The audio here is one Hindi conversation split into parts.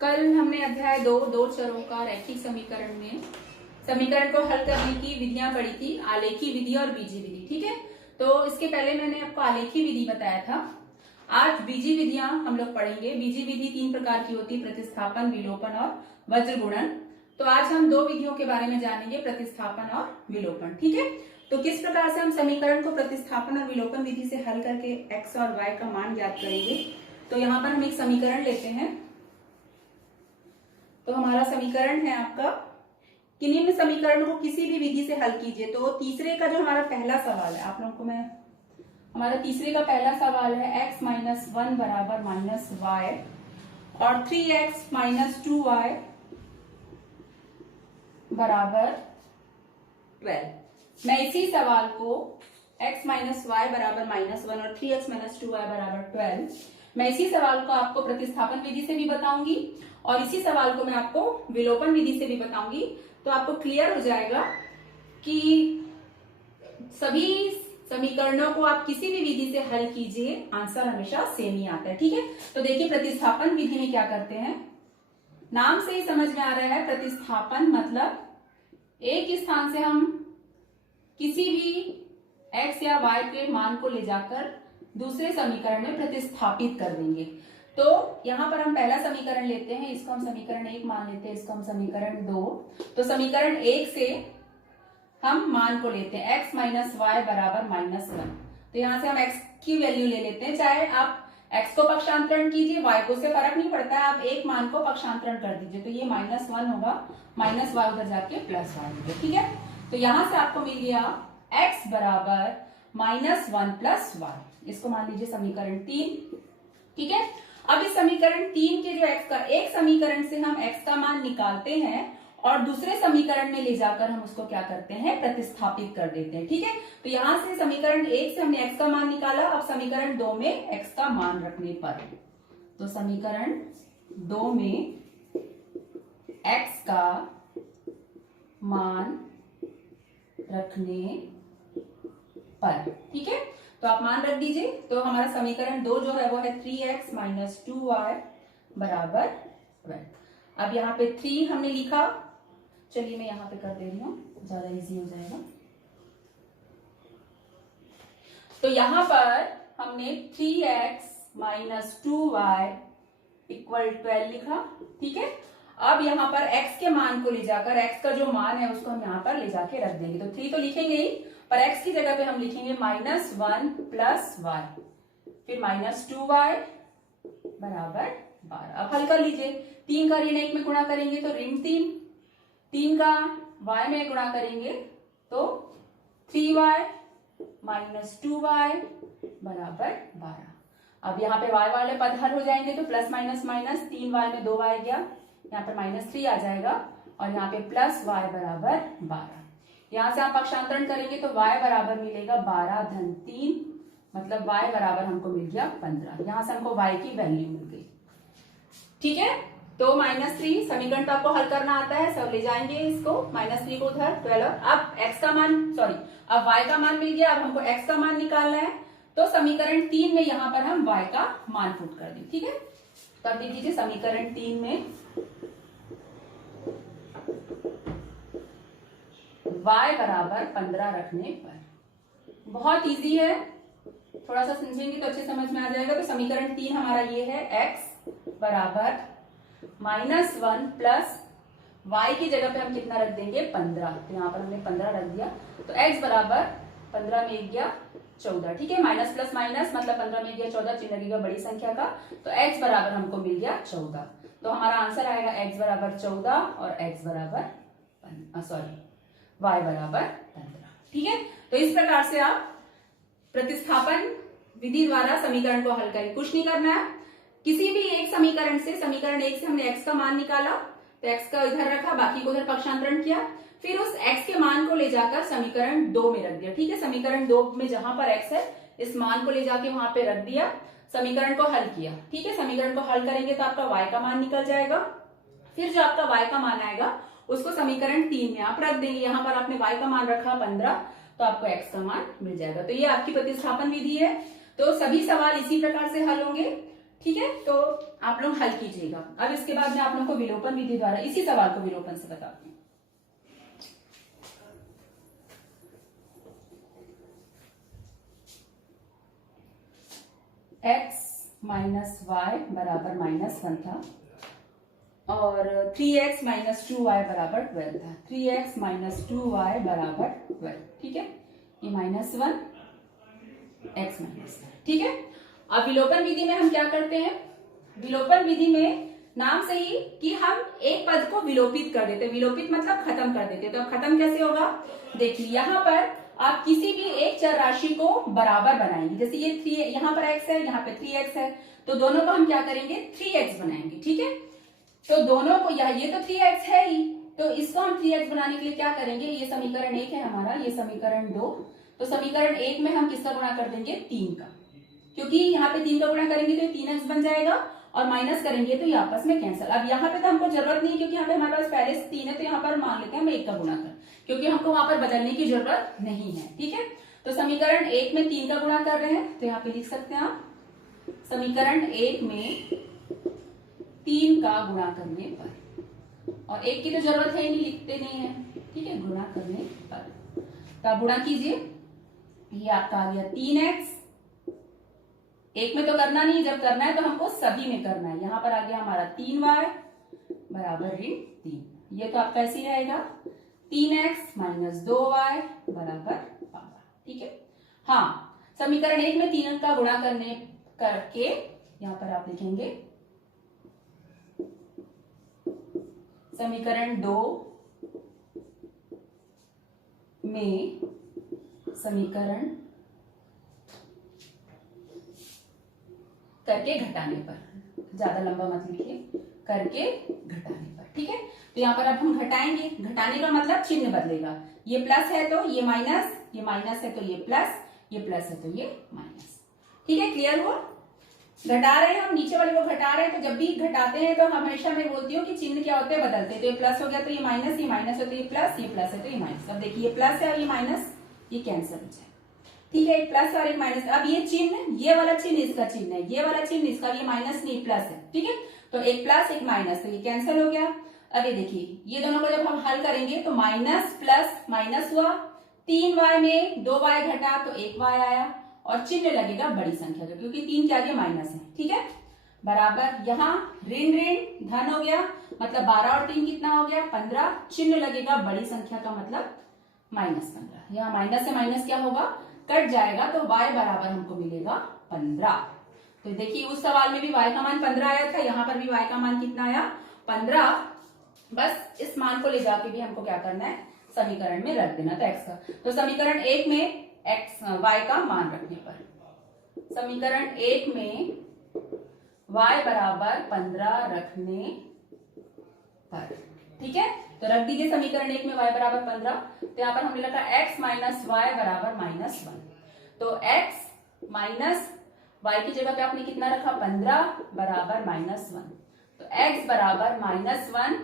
कल हमने अध्याय 2 चरों का रैखिक समीकरण में समीकरण को हल करने की विधियां पढ़ी थी, आलेखी विधि और बीजी विधि। ठीक है, तो इसके पहले मैंने आपको आलेखी विधि बताया था। आज बीजी विधियां हम लोग पढ़ेंगे। बीजी विधि 3 प्रकार की होती है, प्रतिस्थापन, विलोपन और वज्र गुणन। तो आज हम 2 विधियों के बारे में जानेंगे, प्रतिस्थापन और विलोपन। ठीक है, तो किस प्रकार से हम समीकरण को प्रतिस्थापन और विलोपन विधि से हल करके x और y का मान ज्ञात करेंगे। तो यहाँ पर हम एक समीकरण लेते हैं। तो हमारा समीकरण है आपका कि निम्न समीकरण को किसी भी विधि से हल कीजिए। तो तीसरे का जो हमारा पहला सवाल है, आप लोगों को हमारा तीसरे का पहला सवाल है x - 1 बराबर -y और 3x - 2y बराबर 12। मैं इसी सवाल को x - y बराबर -1 और 3x - 2y बराबर 12, मैं इसी सवाल को आपको प्रतिस्थापन विधि से भी बताऊंगी और इसी सवाल को मैं आपको विलोपन विधि से भी बताऊंगी। तो आपको क्लियर हो जाएगा कि सभी समीकरणों को आप किसी भी विधि से हल कीजिए, आंसर हमेशा सेम ही आता है। ठीक है, तो देखिए प्रतिस्थापन विधि में क्या करते हैं, नाम से ही समझ में आ रहा है। प्रतिस्थापन मतलब एक स्थान से हम किसी भी x या y के मान को ले जाकर दूसरे समीकरण में प्रतिस्थापित कर देंगे। तो यहां पर हम पहला समीकरण लेते हैं, इसको हम समीकरण 1 मान लेते हैं, इसको हम समीकरण 2। तो समीकरण 1 से हम मान को लेते हैं x - y बराबर -1। तो यहां से हम x की वैल्यू ले लेते हैं। चाहे आप x को पक्षांतरण कीजिए, y को से फर्क नहीं पड़ता है, आप एक मान को पक्षांतरण कर दीजिए। तो ये -1 होगा, -y उधर जाके +y होगा। ठीक है, तो यहां से आपको मिल गया x बराबर -1 + y। इसको मान लीजिए समीकरण 3। ठीक है, अब इस समीकरण 3 के जो x का, एक समीकरण से हम x का मान निकालते हैं और दूसरे समीकरण में ले जाकर हम उसको क्या करते हैं, प्रतिस्थापित कर देते हैं। ठीक है, तो यहां से समीकरण 1 से हमने x का मान निकाला, अब समीकरण 2 में x का मान रखने पर, तो समीकरण 2 में x का मान रखने पर, ठीक है, तो आप मान रख दीजिए। तो हमारा समीकरण 2 जो है वो है 3x - 2y बराबर 12। अब यहाँ पे 3 हमने लिखा, चलिए मैं यहाँ पे कर दे रही हूँ, ज्यादा इजी हो जाएगा। तो यहाँ पर हमने 3x - 2y = 12 लिखा। ठीक है, अब यहाँ पर x के मान को ले जाकर, x का जो मान है उसको हम यहाँ पर ले जाके रख देंगे। तो 3 तो लिखेंगे ही, पर x की जगह पे हम लिखेंगे -1 + y, फिर -2y बराबर 12। अब हल कर लीजिए, 3 का ऋण 1 में गुणा करेंगे तो ऋण 3 का y में गुणा करेंगे तो 3y - 2y बराबर 12। अब यहाँ पे y वाले पद हल हो जाएंगे तो प्लस माइनस माइनस, 3y में 2y गया, यहाँ पर -3 आ जाएगा और यहाँ पे +y बराबर 12। यहाँ से आप पक्षांतरण करेंगे तो y बराबर मिलेगा 12 - 3, मतलब y बराबर हमको मिल गया 15। यहाँ से हमको y की वैल्यू मिल गई। ठीक है, तो -3 समीकरण तो आपको हल करना आता है, सब ले जाएंगे इसको, -3 को उधर 12। अब x का मान, सॉरी, अब y का मान मिल गया, अब हमको x का मान निकालना है। तो समीकरण 3 में यहाँ पर हम y का मान पुट कर दें। ठीक है, कर दीजिए समीकरण 3 में y बराबर 15 रखने पर। बहुत इजी है, थोड़ा सा समझेंगे तो अच्छे समझ में आ जाएगा। तो समीकरण 3 हमारा ये है, x बराबर -1 प्लस y की जगह पे हम कितना रख देंगे, 15। तो यहाँ पर हमने 15 रख दिया, तो x बराबर 15 में गया 14। ठीक है, माइनस प्लस माइनस मतलब 15 में गया 14, चिन्ह लगेगा बड़ी संख्या का, तो x बराबर हमको मिल गया 14। तो हमारा आंसर आएगा x बराबर 14 और x बराबर y बराबर 15। ठीक है, तो इस प्रकार से आप प्रतिस्थापन विधि द्वारा समीकरण को हल करें। कुछ नहीं करना है, किसी भी एक समीकरण से, समीकरण 1 से हमने x का मान निकाला तो x का इधर रखा, बाकी को उधर पक्षांतरण किया, फिर उस x के मान को ले जाकर समीकरण 2 में रख दिया। ठीक है, समीकरण 2 में जहां पर x है, इस मान को ले जाके वहां पे रख दिया, समीकरण को हल किया। ठीक है, समीकरण को हल करेंगे तो आपका y का मान निकल जाएगा, फिर जो आपका y का मान आएगा उसको समीकरण 3 में आप रख देंगे। यहाँ पर आपने y का मान रखा 15, तो आपको x का मान मिल जाएगा। तो ये आपकी प्रतिस्थापन विधि है। तो सभी सवाल इसी प्रकार से हल होंगे। ठीक है, तो आप लोग हल कीजिएगा। अब इसके बाद मैं आप लोगों को विलोपन विधि द्वारा इसी सवाल को विलोपन से बताती हूँ। x माइनस वाई बराबर -1 था और 3x माइनस 2y बराबर 12 था। 3x माइनस 2y बराबर 12, ठीक है, ये -1 x माइनस, ठीक है। अब विलोपन विधि में हम क्या करते हैं, विलोपन विधि में नाम से ही कि हम एक पद को विलोपित कर देते, विलोपित मतलब खत्म कर देते। तो खत्म कैसे होगा, देखिए यहाँ पर आप किसी भी एक चर राशि को बराबर बनाएंगे, जैसे ये 3, यहाँ पर x है, यहाँ पे 3x है, तो दोनों को हम क्या करेंगे 3x बनाएंगे, ठीक है। तो दोनों को ये तो 3x है ही, तो इसको हम 3x बनाने के लिए क्या करेंगे, ये समीकरण 1 है हमारा, ये समीकरण 2, तो समीकरण 1 में हम किसका गुणा कर देंगे 3 का, क्योंकि यहाँ पे 3 का गुणा करेंगे तो 3x बन जाएगा और माइनस करेंगे तो ये आपस में कैंसिल। अब यहाँ पे तो हमको जरूरत नहीं है क्योंकि यहाँ पे हमारे पास पहले से 3 है, तो यहाँ पर मान लेते हैं हम 1 का गुणा कर, क्योंकि हमको वहां पर बदलने की जरूरत नहीं है, ठीक है। तो समीकरण 1 में 3 का गुणा कर रहे हैं, तो यहाँ पे लिख सकते हैं आप समीकरण 1 में 3 का गुणा करने पर, और 1 की तो जरूरत है नहीं, लिखते नहीं है, ठीक है, गुणा करने पर। तो आप गुणा कीजिए, ये आपका आ गया 3x, एक में तो करना नहीं, जब करना है तो हमको सभी में करना है। यहाँ पर आ गया हमारा 3y बराबर -3, ये तो आपका ऐसे ही रहेगा 3x माइनस 2y बराबर 12, ठीक है। हाँ, समीकरण 1 में 3 का गुणा करके यहाँ पर आप लिखेंगे समीकरण 2 में समीकरण करके घटाने पर, ज्यादा लंबा मत लिखिए, करके घटाने पर, ठीक है। तो यहाँ पर अब हम घटाएंगे, घटाने का मतलब चिन्ह बदलेगा, ये प्लस है तो ये माइनस, ये माइनस है तो ये प्लस, ये प्लस है तो ये माइनस, ठीक है, क्लियर हुआ। घटा रहे हैं हम, नीचे वाले को घटा रहे हैं, तो जब भी घटाते हैं तो हमेशा मैं बोलती हूँ कि चिन्ह क्या होते हैं, बदलते हैं। तो ये प्लस हो गया तो ये माइनस, ये माइनस है तो ये प्लस, ये प्लस है तो ये माइनस। अब देखिए ये प्लस है और ये माइनस, ये कैंसिल हो जाए, ठीक है, एक प्लस और एक माइनस। अब ये चिन्ह, ये वाला चिन्ह इसका चिन्ह है, ये वाला चिन्ह इसका, ये माइनस नहीं प्लस है, ठीक है। तो एक प्लस एक माइनस, तो ये कैंसिल हो गया। अब ये देखिए ये दोनों को जब हम हल करेंगे तो माइनस प्लस माइनस हुआ, 3y में 2y घटा तो 1y आया, और चिन्ह लगेगा बड़ी संख्या का, क्योंकि 3 के आगे माइनस है, ठीक है, बराबर। यहाँ ऋण ऋण धन हो गया, मतलब 12 और 3 कितना हो गया 15, चिन्ह लगेगा बड़ी संख्या का, मतलब -15। यहाँ माइनस से माइनस क्या होगा, कट जाएगा, तो y बराबर हमको मिलेगा 15। तो देखिए उस सवाल में भी y का मान 15 आया था, यहाँ पर भी y का मान कितना आया 15। बस इस मान को ले जाके भी हमको क्या करना है, समीकरण में रख देना था x का। तो समीकरण 1 में y का मान रखने पर, समीकरण 1 में y बराबर 15 रखने पर, ठीक है। तो रख दीजिए समीकरण 1 में y बराबर 15। तो यहाँ पर हमने लिखा x माइनस वाई बराबर -1। तो x माइनस y की जगह पे आपने कितना रखा 15 बराबर -1। तो x बराबर -1,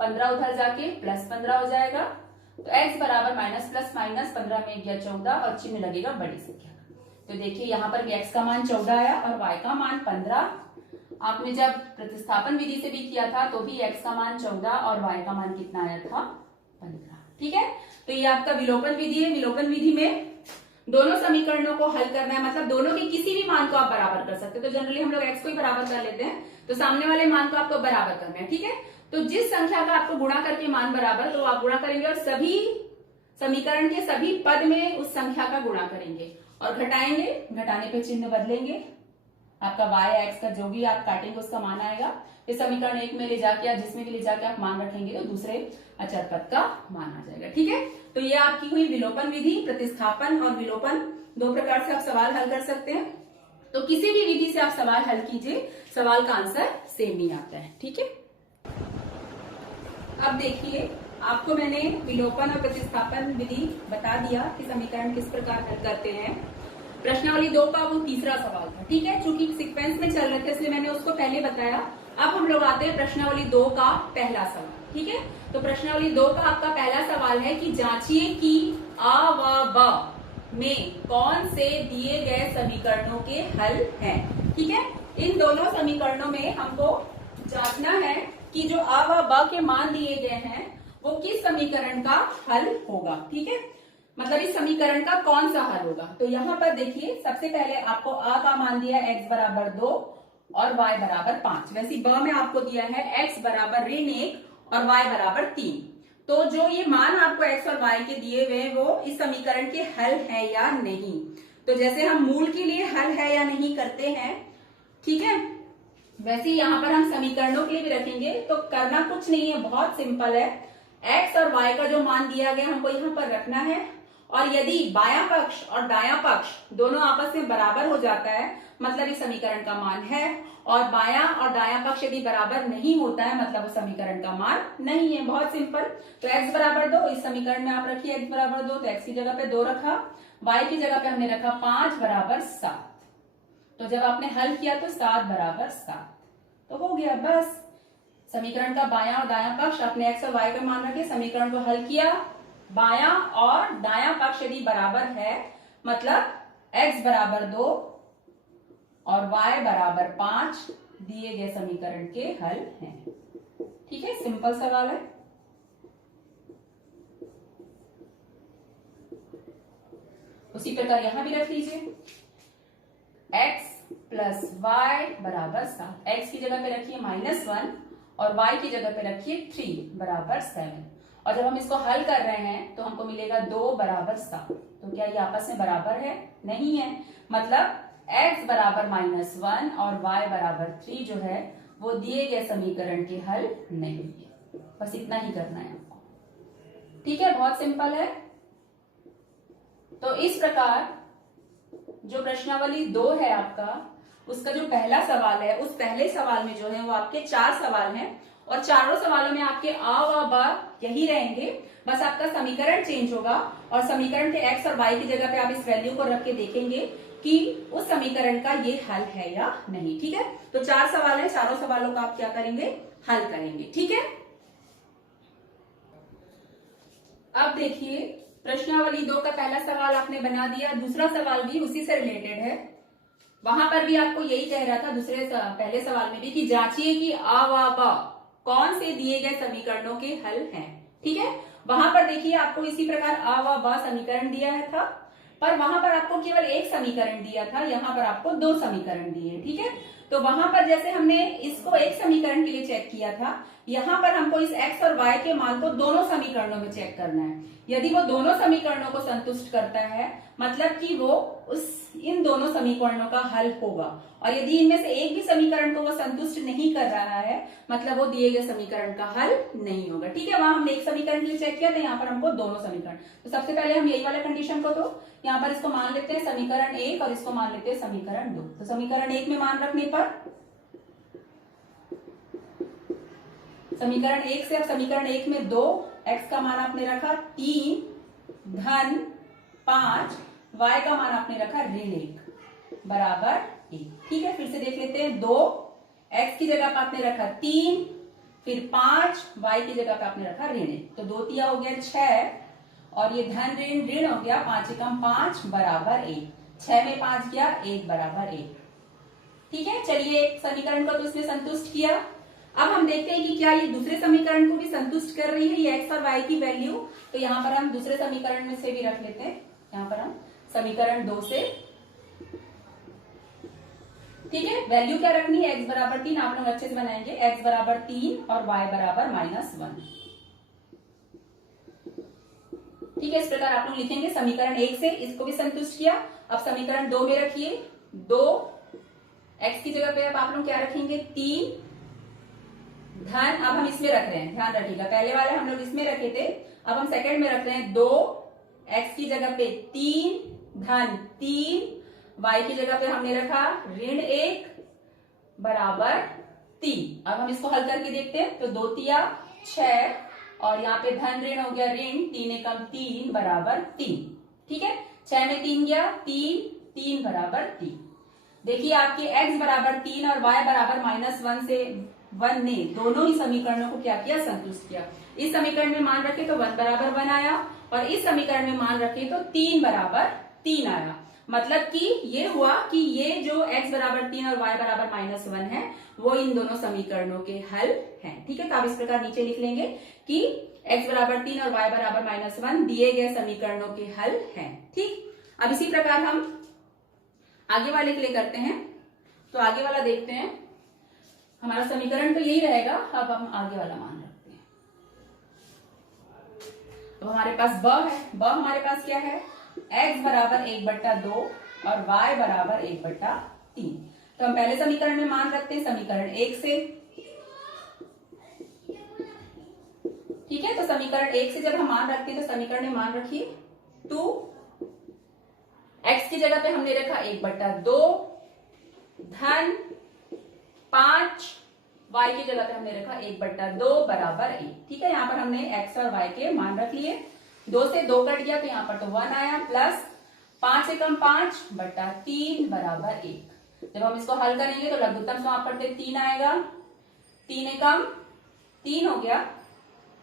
15 उधर जाके +15 हो जाएगा। तो x बराबर माइनस प्लस माइनस 15 में गया 14 और चिन्ह लगेगा बड़ी संख्या का। तो देखिए यहाँ पर भी x का मान 14 आया और y का मान 15। आपने जब प्रतिस्थापन विधि से भी किया था तो भी x का मान 14 और y का मान कितना आया था 15, ठीक है। तो ये आपका विलोपन विधि है। विलोपन विधि में दोनों समीकरणों को हल करना है, मतलब दोनों के किसी भी मान को आप बराबर कर सकते हैं। तो जनरली हम लोग x को ही बराबर कर लेते हैं, तो सामने वाले मान को आपको बराबर करना है, ठीक है। तो जिस संख्या का आपको गुणा करके मान बराबर, तो आप गुणा करेंगे और सभी समीकरण के सभी पद में उस संख्या का गुणा करेंगे और घटाएंगे, घटाने पे चिन्ह बदलेंगे, आपका y x का जो भी आप काटेंगे उसका मान आएगा। इस समीकरण 1 में ले जाके या जिसमें भी ले जाके आप मान रखेंगे तो दूसरे अचर पद का मान आ जाएगा, ठीक है। तो ये आपकी हुई विलोपन विधि। प्रतिस्थापन और विलोपन दो प्रकार से आप सवाल हल कर सकते हैं। तो किसी भी विधि से आप सवाल हल कीजिए, सवाल का आंसर सेम नहीं आता है, ठीक है। अब देखिए आपको मैंने विलोपन और प्रतिस्थापन विधि बता दिया कि समीकरण किस प्रकार हल करते हैं। प्रश्नावली 2 का वो तीसरा सवाल था, ठीक है। चूंकि सीक्वेंस में चल रहे थे इसलिए मैंने उसको पहले बताया। अब हम लोग आते हैं प्रश्नावली 2 का पहला सवाल, ठीक है। तो प्रश्नावली 2 का आपका पहला सवाल है कि जांचिए कि आ व ब में कौन से दिए गए समीकरणों के हल हैं, ठीक है। इन दोनों समीकरणों में हमको जांचना है कि जो आ व ब के मान दिए गए हैं वो किस समीकरण का हल होगा। ठीक है, मतलब इस समीकरण का कौन सा हल होगा। तो यहाँ पर देखिए, सबसे पहले आपको आ का मान दिया x बराबर 2 और y बराबर 5। वैसे ब में आपको दिया है x बराबर ऋण 1 और y बराबर 3। तो जो ये मान आपको x और y के दिए हुए वो इस समीकरण के हल है या नहीं। तो जैसे हम मूल के लिए हल है या नहीं करते हैं, ठीक है, वैसे यहाँ पर हम समीकरणों के लिए भी रखेंगे। तो करना कुछ नहीं है, बहुत सिंपल है। x और y का जो मान दिया गया हमको यहाँ पर रखना है, और यदि बायां पक्ष और दायां पक्ष दोनों आपस में बराबर हो जाता है मतलब इस समीकरण का मान है, और बायां और दायां पक्ष यदि बराबर नहीं होता है मतलब उस समीकरण का मान नहीं है। बहुत सिंपल। तो x बराबर 2 इस समीकरण में आप रखिए x बराबर 2, तो x की जगह पे 2 रखा, y की जगह पे हमने रखा 5 बराबर 7। तो जब आपने हल किया तो 7 बराबर 7 तो हो गया। बस समीकरण का बायां और दायां पक्ष अपने x और y का मान रखे, समीकरण को हल किया। बायां और दायां पक्ष यदि बराबर है मतलब x बराबर 2 और y बराबर 5 दिए गए समीकरण के हल हैं। ठीक है, सिंपल सवाल है। उसी प्रकार यहां भी रख लीजिए x प्लस वाई बराबर 7। x की जगह पे रखिए -1 और y की जगह पे रखिए 3 बराबर 7। और जब हम इसको हल कर रहे हैं तो हमको मिलेगा 2 बराबर 7। तो क्या ये आपस में बराबर है? नहीं है। मतलब x बराबर -1 और y बराबर 3 जो है वो दिए गए समीकरण के हल नहीं है। बस इतना ही करना है आपको। ठीक है, बहुत सिंपल है। तो इस प्रकार जो प्रश्नावली 2 है आपका, उसका जो पहला सवाल है उस पहले सवाल में जो है वो आपके 4 सवाल हैं, और चारों सवालों में आपके आ व ब यही रहेंगे। बस आपका समीकरण चेंज होगा और समीकरण के x और y की जगह पे आप इस वैल्यू को रख के देखेंगे कि उस समीकरण का ये हल है या नहीं। ठीक है, तो 4 सवाल है, चारों सवालों का आप क्या करेंगे? हल करेंगे। ठीक है, अब देखिए प्रश्नावली 2 का पहला सवाल आपने बना दिया, दूसरा सवाल भी उसी से रिलेटेड है। वहां पर भी आपको यही कह रहा था पहले सवाल में भी कि जांचिए कि आ व ब कौन से दिए गए समीकरणों के हल हैं। ठीक है, वहां पर देखिए आपको इसी प्रकार आ व ब समीकरण दिया था, पर वहां पर आपको केवल एक समीकरण दिया था, यहाँ पर आपको 2 समीकरण दिए। ठीक है, तो वहां पर जैसे हमने इसको एक समीकरण के लिए चेक किया था, यहाँ पर हमको इस x और y के मान को दोनों समीकरणों में चेक करना है। यदि वो दोनों समीकरणों को संतुष्ट करता है मतलब कि वो इन दोनों समीकरणों का हल होगा, और यदि इनमें से एक भी समीकरण को वो संतुष्ट नहीं कर रहा है मतलब वो दिए गए समीकरण का हल नहीं होगा। ठीक है, वहां हमने एक समीकरण के लिए चेक किया था, यहाँ पर हमको दोनों समीकरण। तो सबसे पहले हम यही वाला कंडीशन को तो यहाँ पर इसको मान लेते हैं समीकरण 1 और इसको मान लेते हैं समीकरण 2। तो समीकरण 1 में मान रखने पर समीकरण 1 से अब समीकरण 1 में 2 x का मान आपने रखा 3 धन 5, y का मान आपने रखा ऋण 1 बराबर 1। ठीक है, फिर से देख लेते हैं। 2 x की जगह पर आपने रखा 3, फिर 5 y की जगह पर आपने रखा ऋण 1। तो 2 तिया हो गया 6 और ये धन ऋण ऋण हो गया 5 एकम 5 बराबर 1। 6 में 5 गया 1 बराबर 1। ठीक है, चलिए एक समीकरण को तो इसने संतुष्ट किया। अब हम देखते हैं कि क्या ये दूसरे समीकरण को भी संतुष्ट कर रही है ये x और y की वैल्यू। तो यहाँ पर हम दूसरे समीकरण में से भी रख लेते हैं। यहाँ पर हम समीकरण 2 से, ठीक है, वैल्यू क्या रखनी है? x बराबर 3 आप लोग अच्छे से बनाएंगे, x बराबर 3 और y बराबर -1। ठीक है, इस प्रकार आप लोग लिखेंगे। समीकरण 1 से इसको भी संतुष्ट किया। अब समीकरण 2 में रखिए 2, x की जगह पे अब आप लोग क्या रखेंगे? 3 धन, अब हम इसमें रख रहे हैं, ध्यान रखिएगा, पहले वाले हम लोग इसमें रखे थे, अब हम सेकंड में रख रहे हैं 2, x की जगह पे 3 धन 3, y की जगह पे हमने रखा ऋण 1 बराबर 3। अब हम इसको हल करके देखते हैं। तो 2 तिया 6 और यहाँ पे धन ऋण हो गया ऋण 3 एकम 3 बराबर 3। ठीक है, 6 में 3 गया 3 बराबर 3। देखिए आपके x बराबर 3 और y बराबर -1 से 1 ने दोनों ही समीकरणों को क्या किया? संतुष्ट किया। इस समीकरण में मान रखे तो 1 बराबर 1 आया, और इस समीकरण में मान रखे तो 3 बराबर 3 आया। मतलब कि ये हुआ कि ये जो x बराबर 3 और y बराबर -1 है वो इन दोनों समीकरणों के हल हैं। ठीक है, तो आप इस प्रकार नीचे लिख लेंगे कि x बराबर 3 और y बराबर -1 दिए गए समीकरणों के हल हैं। ठीक, अब इसी प्रकार हम आगे वाले के लिए करते हैं। तो आगे वाला देखते हैं, हमारा समीकरण तो यही रहेगा। अब हम आगे वाला मान रखते हैं। तो हमारे पास ब है, ब हमारे पास क्या है, x बराबर 1/2 और y बराबर 1/3। तो हम पहले समीकरण में मान रखते हैं समीकरण 1 से। ठीक है, तो समीकरण 1 से जब हम मान रखते हैं तो समीकरण में मान रखिए 2, x की जगह पे हमने रखा 1/2 धन 5, y की जगह पे हमने रखा 1/2 बराबर 1। ठीक है, यहाँ पर हमने x और y के मान रख लिए। 2 से 2 कट गया तो यहाँ पर तो 1 आया, प्लस 5 से कम 5/3 बराबर 1। जब हम इसको हल करेंगे तो लघुत्तम समापन पे 3 आएगा, 3 एकम 3 हो गया।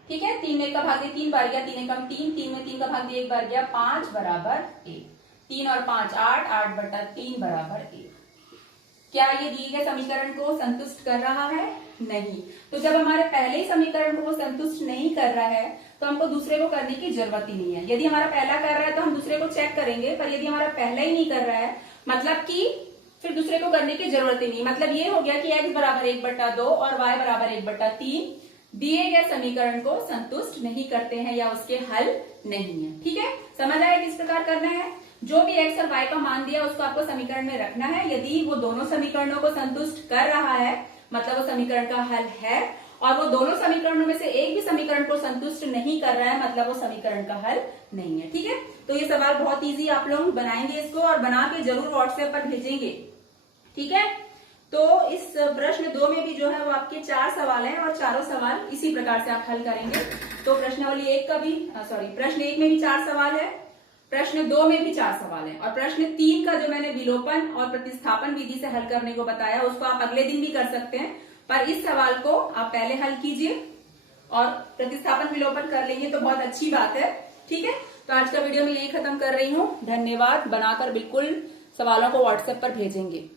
ठीक है, 3 में 1 का भाग दिया 3 बार गया, 3 एकम 3, 3 में 3 का भाग दिया 1 बार गया, 5 बराबर 1। 3 और 5 8, 8/3 बराबर 1। क्या ये दिए गए समीकरण को संतुष्ट कर रहा है? नहीं। तो जब हमारे पहले ही समीकरण को वो संतुष्ट नहीं कर रहा है तो हमको दूसरे को करने की जरूरत ही नहीं है। यदि हमारा पहला कर रहा है तो हम दूसरे को चेक करेंगे, पर यदि हमारा पहला ही नहीं कर रहा है मतलब कि फिर दूसरे को करने की जरूरत ही नहीं। मतलब ये हो गया कि x बराबर 1/2 और y बराबर 1/3 दिए गए समीकरण को संतुष्ट नहीं करते हैं या उसके हल नहीं है। ठीक है, समझ आया किस प्रकार करना है। जो भी x और y का मान दिया उसको आपको समीकरण में रखना है। यदि वो दोनों समीकरणों को संतुष्ट कर रहा है मतलब वो समीकरण का हल है, और वो दोनों समीकरणों में से एक भी समीकरण को संतुष्ट नहीं कर रहा है मतलब वो समीकरण का हल नहीं है। ठीक है, तो ये सवाल बहुत इजी आप लोग बनाएंगे इसको, और बना के जरूर व्हाट्सएप पर भेजेंगे। ठीक है, तो इस प्रश्न 2 में भी जो है वो आपके 4 सवाल हैं और चारों सवाल इसी प्रकार से आप हल करेंगे। तो प्रश्नावली 1 का भी प्रश्न 1 में भी 4 सवाल है, प्रश्न 2 में भी 4 सवाल है, और प्रश्न 3 का जो मैंने विलोपन और प्रतिस्थापन विधि से हल करने को बताया उसको आप अगले दिन भी कर सकते हैं, पर इस सवाल को आप पहले हल कीजिए और प्रतिस्थापन विलोपन कर लेंगे तो बहुत अच्छी बात है। ठीक है, तो आज का वीडियो मैं यही खत्म कर रही हूँ। धन्यवाद। बनाकर बिल्कुल सवालों को व्हाट्सएप पर भेजेंगे।